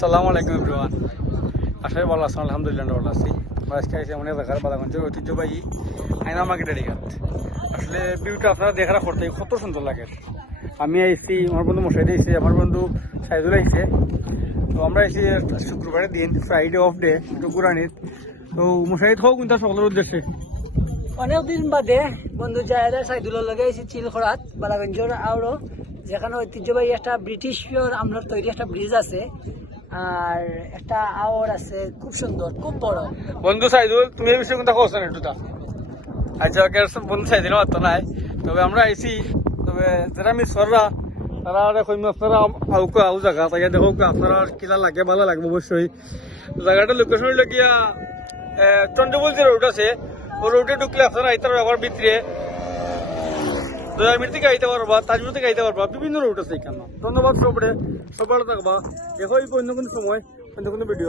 সালামু আলাইকুম এভরিওয়ান। আশাই ভালো আছেন, আলহামদুলিল্লাহ ভালো আছি। আজকে আইসি এমন এলাকার বালাগঞ্জের ঐতিহ্যবাহী আইনা মার্কেট ঘাট আসলে ভিউটা আপনারা দেখার করতে কত সুন্দর লাগে। আমি আইসি আমার বন্ধু মশাই দিয়েছি আমার বন্ধু সাইদুল আইসে তো আমরা আইসি শুক্রবারের দিন ফ্রাইডে অফ ডে একটু গুরানির তো মশাই হোক কিন্তু সকলের উদ্দেশ্যে? অনেকদিন বাদে বন্ধু জাহেরা সাইদুলের লগে এসে চিল খরাত বালাগঞ্জর আউরো যেখানে ঐতিহ্যবাহী একটা ব্রিটিশ আমলার তৈরি একটা ব্রিজ আছে। আর একটা আওয়ার আছে, খুব সুন্দর, খুব বড়। বন্ধু সাইদুল, তুমি এই বিষয়ে কিন্তু কোথাও একটু তা আচ্ছা ওকে বন্ধু সাইদুল মাত্র নাই। তবে আমরা আইসি তবে যারা আমি সররা তারা আপনারা দেখো কিলা ভালো লাগবে অবশ্যই। চন্দ্রবল যে রোড আছে। ওই রোডে ঢুকলে আপনারা আইতে আবার ভিতরে দয়ামির আইতে পারবা তাজপুর আইতে পারবা, বিভিন্ন রুট আছে এখানে। ধন্যবাদ সবরে, সবার থাকবা। দেখো অন্য কোনো সময় অন্য কোনো ভিডিও